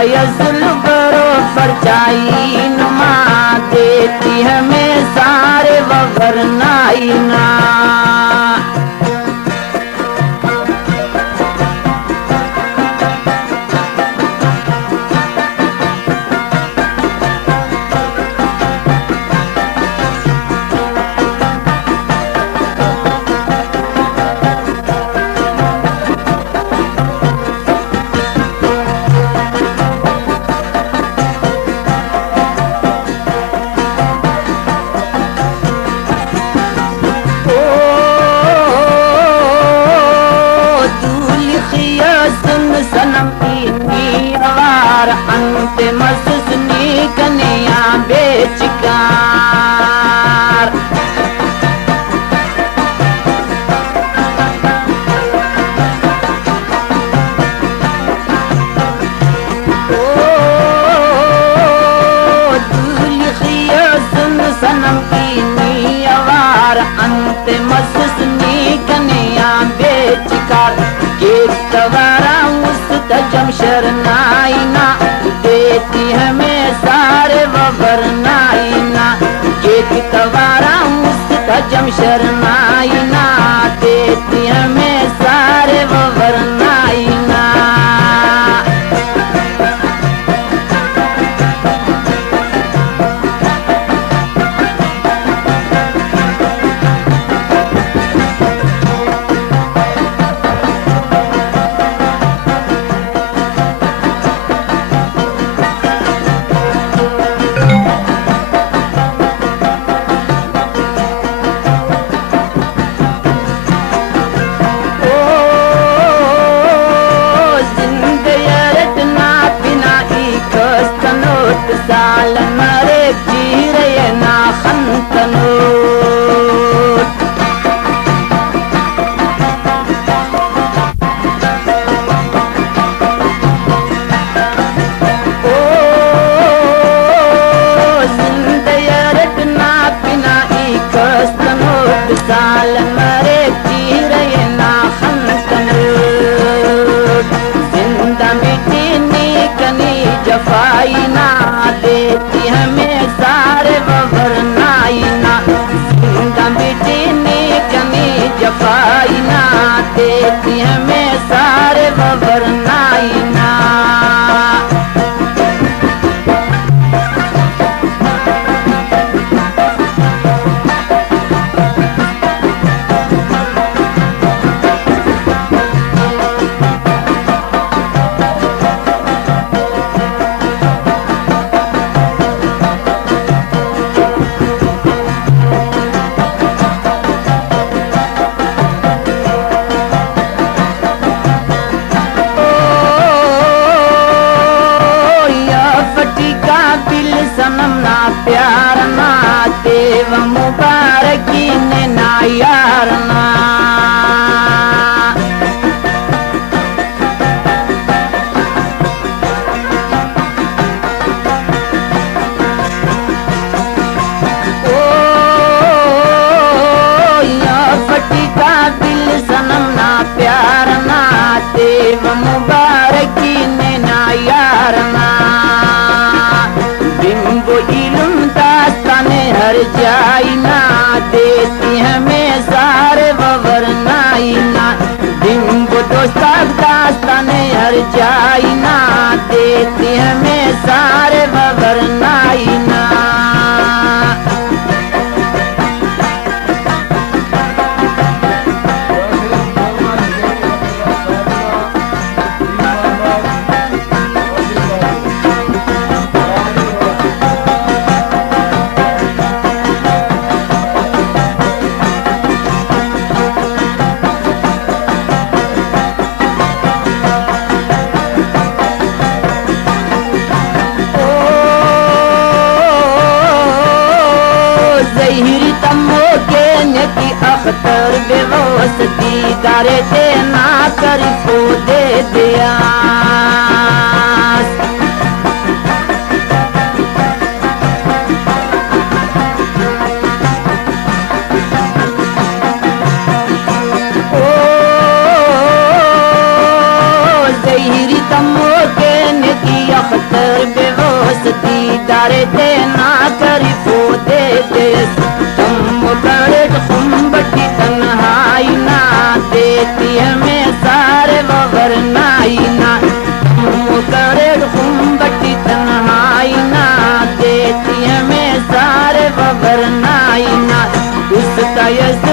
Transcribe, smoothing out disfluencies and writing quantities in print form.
यजुल बरोबर जाई नुमा देती हमें सारे वरनाई ना। सनम इन्हीं अवार अंत मसुसनी कन्या बेचकार। ओ दुल्हिया सुन सनम इन्हीं अवार अंत मसुसनी कन्या बेचकार। जम शरनाइना देती हमें सारे वरनाइना के तवारा मुस्त जम शरनाइना देती हमें सारे वरनाइना। साल मरे जीरे ना खंतनूत। ओ जिंदयरत ना पिना इकस्तनूत साल मरे जीरे ना खंतनूत। जिंदा मिटनी कनी जफाई ना देती हमें सारे वरनाइना। जिंदा मिटनी कमी जफाइना देती हमें सारे वरनाइना। सनम ना प्यार ना देव मुबारकी ने ना यार ना। ओ या फटीका दिल सनम ना प्यार ना देव मुबारकी ने ना यार ना। हर जाइना देती हमें सारे वरनाइना। बिंबो दोस्ता दास्ताने हर जाइना देती हमें सारे वरनाइना। की अख्तर बेवस्ती करे दे ना कर को दे दिया। ओ जहीरी तमो के की शायद